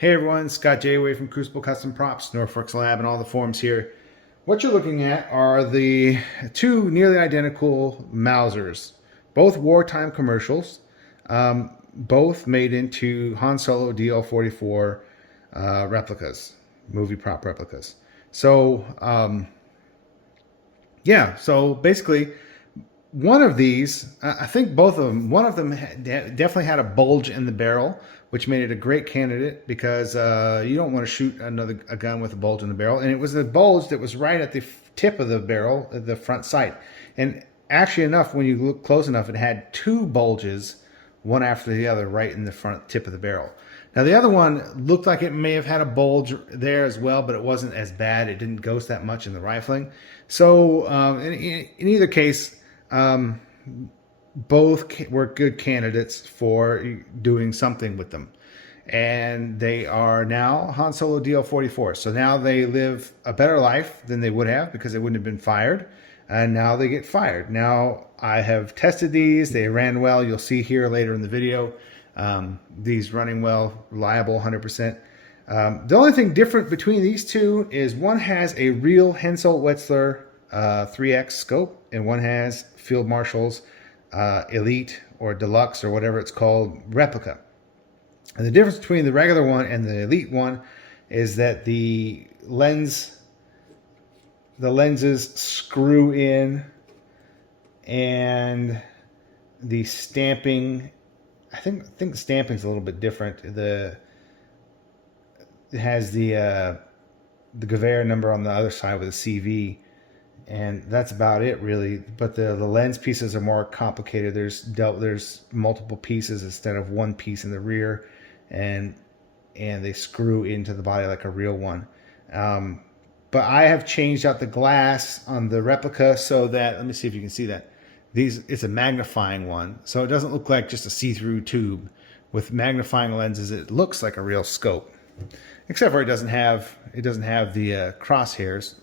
Hey everyone, Scott J. Way from Crucible Custom Props, Norfolk Lab, and all the forums here. What you're looking at are the two nearly identical Mausers, both wartime commercials, both made into Han Solo DL44 replicas, movie prop replicas. So, so basically, one of these, I think both of them, one of them definitely had a bulge in the barrel, which made it a great candidate because you don't want to shoot a gun with a bulge in the barrel. And it was the bulge that was right at the tip of the barrel, the front sight. And actually enough, when you look close enough, it had two bulges, one after the other, right in the front tip of the barrel. Now the other one looked like it may have had a bulge there as well, but it wasn't as bad. It didn't ghost that much in the rifling. So in either case, both were good candidates for doing something with them. And they are now Han Solo DL44. So now they live a better life than they would have because they wouldn't have been fired. And now they get fired. Now I have tested these. They ran well. You'll see here later in the video. These running well, reliable 100%. The only thing different between these two is one has a real Hensel Wetzler 3X scope, and one has Field Marshall's Elite or Deluxe or whatever it's called replica. And the difference between the regular one and the Elite one is that the lenses screw in, and the stamping, I think the stamping's a little bit different. It has the Gewehr number on the other side with a CV, and that's about it really. But the lens pieces are more complicated. There's multiple pieces instead of one piece in the rear, and they screw into the body like a real one. But I have changed out the glass on the replica so that, let me see if you can see that. It's a magnifying one, so it doesn't look like just a see-through tube. With magnifying lenses, it looks like a real scope, except for it doesn't have the crosshairs.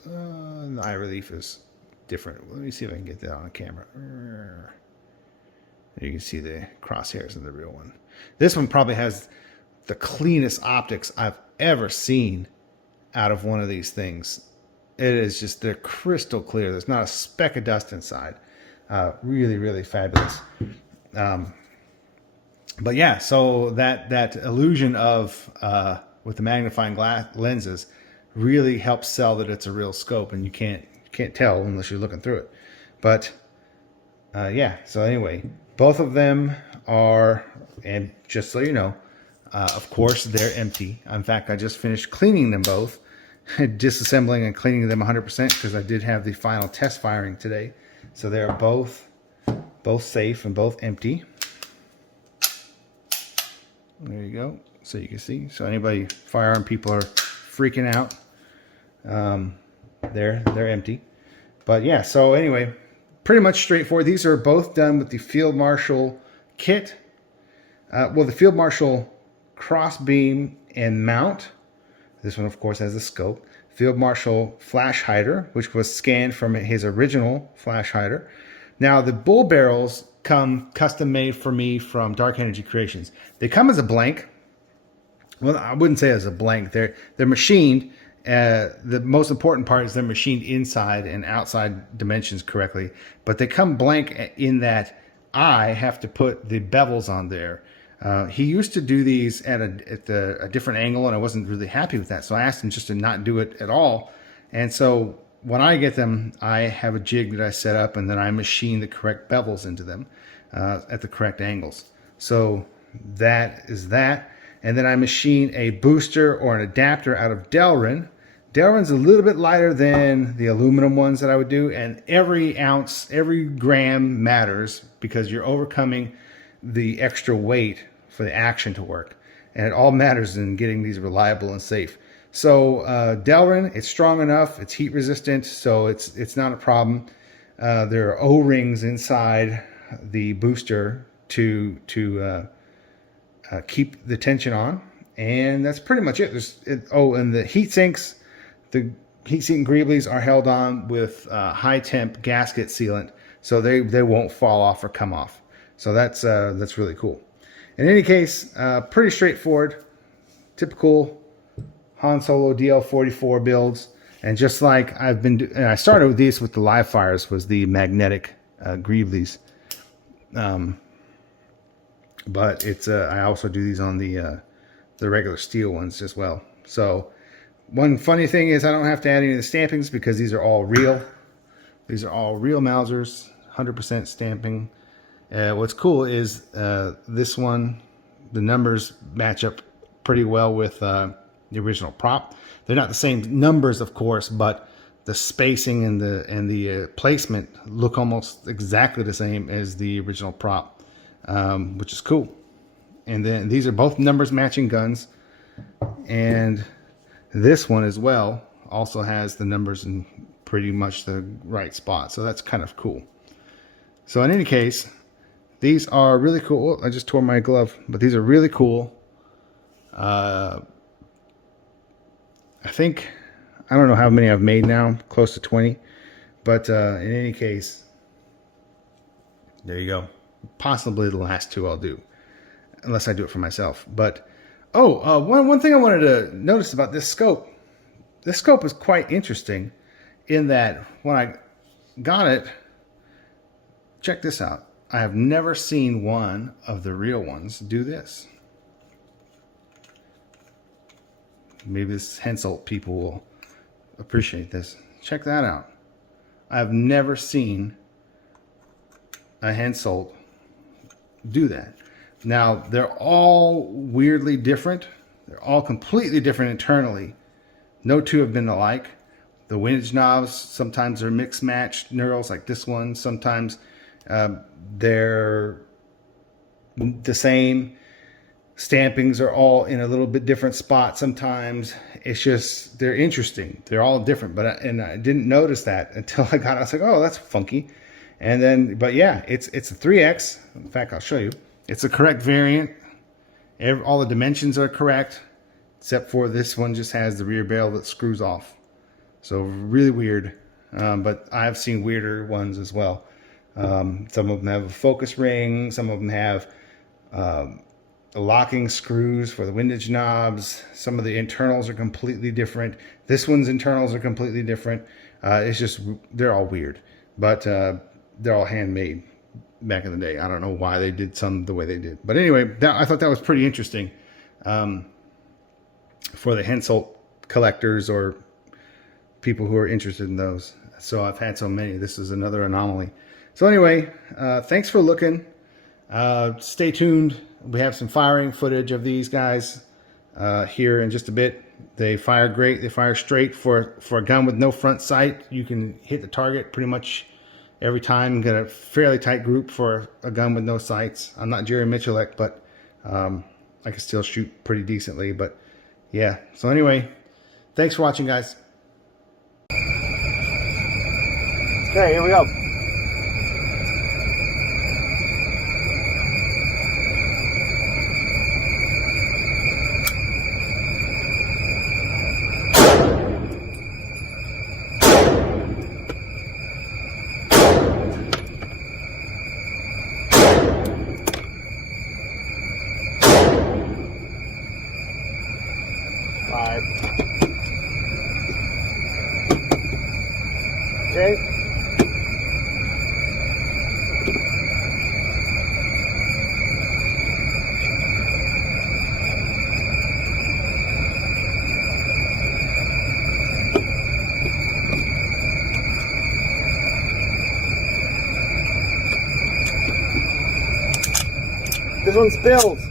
The eye relief is different. Let me see if I can get that on camera. You can see the crosshairs in the real one. This one probably has the cleanest optics I've ever seen out of one of these things. It is just, they're crystal clear. There's not a speck of dust inside. Really, really fabulous. But yeah, so that illusion of with the magnifying glass lenses really helps sell that it's a real scope, and you can't tell unless you're looking through it. But yeah, so anyway, both of them are, and just so you know, of course they're empty. In fact, I just finished cleaning them both, disassembling and cleaning them 100% because I did have the final test firing today. So they're both safe and both empty. There you go. So you can see. So anybody, firearm people are freaking out. They're empty. But yeah, so anyway, pretty much straightforward. These are both done with the Field Marshall kit. The Field Marshall crossbeam and mount. This one, of course, has a scope. Field Marshall flash hider, which was scanned from his original flash hider. Now, the bull barrels come custom made for me from Dark Energy Creations. They come as a blank. Well, I wouldn't say as a blank. They're machined. The most important part is they're machined inside and outside dimensions correctly. But they come blank in that I have to put the bevels on there. He used to do these at a different angle, and I wasn't really happy with that. So I asked him just to not do it at all. And so when I get them, I have a jig that I set up, and then I machine the correct bevels into them at the correct angles. So that is that. And then I machine a booster or an adapter out of Delrin. Delrin's a little bit lighter than the aluminum ones that I would do, and every ounce, every gram matters because you're overcoming the extra weight for the action to work, and it all matters in getting these reliable and safe. So Delrin, it's strong enough, it's heat resistant, so it's not a problem. There are O-rings inside the booster to keep the tension on, and that's pretty much it. And the heat sinks, the heat sink greeblies are held on with high temp gasket sealant, so they won't fall off or come off. So that's really cool. In any case, pretty straightforward. typical Han Solo DL44 builds. And just like I've been and I started with these with the live fires, was the magnetic Greeblies. But it's I also do these on the regular steel ones as well. So one funny thing is I don't have to add any of the stampings because these are all real. These are all real Mausers, 100% stamping. What's cool is this one, the numbers match up pretty well with the original prop. They're not the same numbers, of course, but the spacing and the placement look almost exactly the same as the original prop, which is cool. And then these are both numbers matching guns, and this one as well also has the numbers in pretty much the right spot, so that's kind of cool. So in any case, these are really cool. I just tore my glove, but these are really cool. I think, I don't know how many I've made now, close to 20. But in any case, there you go. Possibly the last two I'll do, unless I do it for myself. But, one thing I wanted to notice about this scope. This scope is quite interesting in that when I got it, check this out. I have never seen one of the real ones do this. Maybe this Hensoldt people will appreciate this. Check that out. I've never seen a Hensoldt do that. Now, they're all weirdly different. They're all completely different internally. No two have been alike. The windage knobs, sometimes they're mixed matched knurls like this one. Sometimes they're the same. Stampings are all in a little bit different spot sometimes. It's just, they're interesting. They're all different, but I didn't notice that until I got it. I was like, oh, that's funky. And then, but yeah, it's a 3X. In fact, I'll show you. It's a correct variant. All the dimensions are correct, except for this one just has the rear barrel that screws off. So really weird. But I've seen weirder ones as well. Some of them have a focus ring. Some of them have locking screws for the windage knobs. Some of the internals are completely different. This one's internals are completely different. It's just, they're all weird, but they're all handmade back in the day. I don't know why they did some the way they did, but anyway, I thought that was pretty interesting for the Hensoldt collectors or people who are interested in those. So I've had so many. This is another anomaly. So anyway, thanks for looking. Stay tuned. We have some firing footage of these guys here in just a bit. They fire great. They fire straight. For a gun with no front sight, you can hit the target pretty much every time. Get a fairly tight group for a gun with no sights. I'm not Jerry Michalek, but I can still shoot pretty decently. But yeah, so anyway, thanks for watching, guys. Okay, here we go. Okay. This one spills.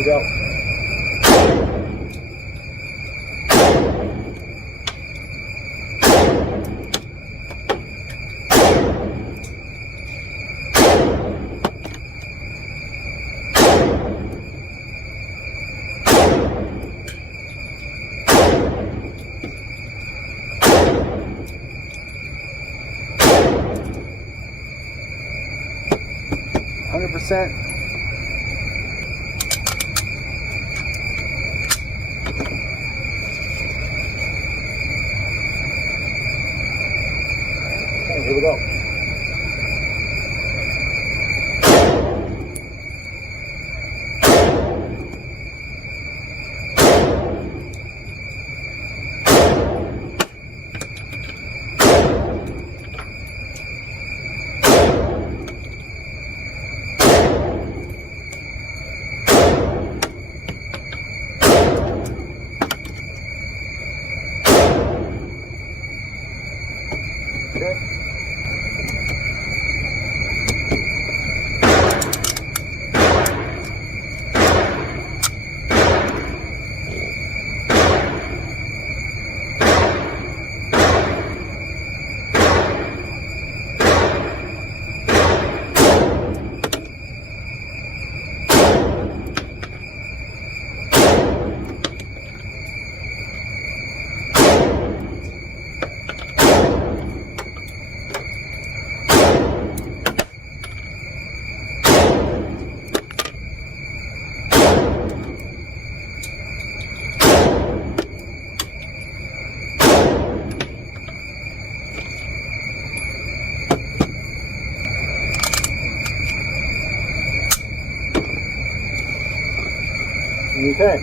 we go. %. Okay, here we go. Okay.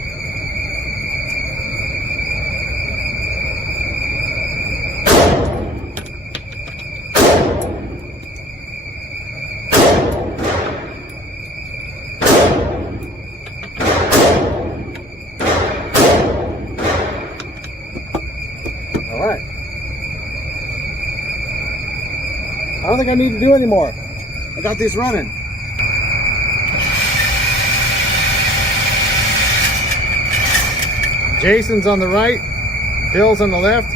All right. I don't think I need to do any more. I got these running. Jason's on the right, Bill's on the left.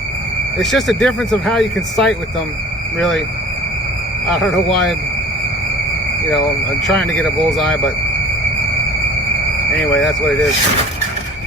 It's just a difference of how you can sight with them, really. I don't know why, I'm trying to get a bullseye, but anyway, that's what it is.